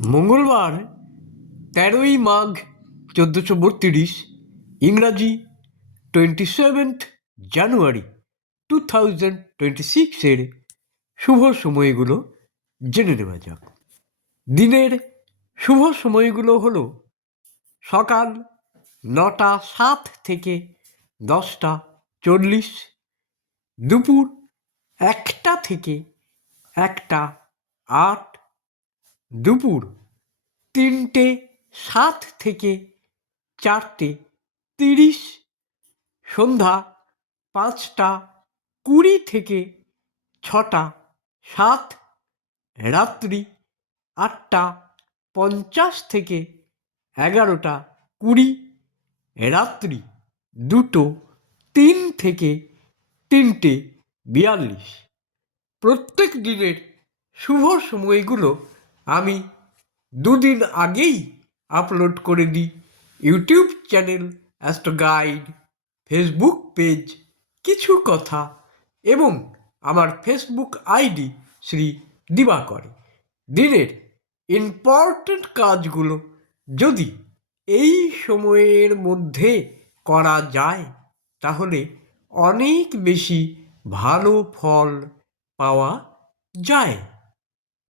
মঙ্গলবার 13ই মাঘ 1432, ইংরাজি 27th জানুয়ারি 2026 শুভ সময়গুলো জেনে নেওয়া যাক। দিনের শুভ সময়গুলো হলো সকাল 9:07 থেকে 10:40, দুপুর 1টা থেকে 1:08, দুপুর 3:07 থেকে 4:30, সন্ধ্যা 5:20 থেকে 6:07, রাত্রি 8:50 থেকে 11:20, রাত্রি 2:03 থেকে 3:42। প্রত্যেক দিনের শুভ সময়গুলো আমি দুদিন আগেই আপলোড করে দিই YouTube channel astro guide, Facebook page কিছু কথা এবং আমার ফেসবুক আইডি শ্রী দিবাকর। দিনের ইম্পর্ট্যান্ট কাজগুলো যদি এই সময়ের মধ্যে করা যায় তাহলে অনেক বেশি ভালো ফল পাওয়া যায়।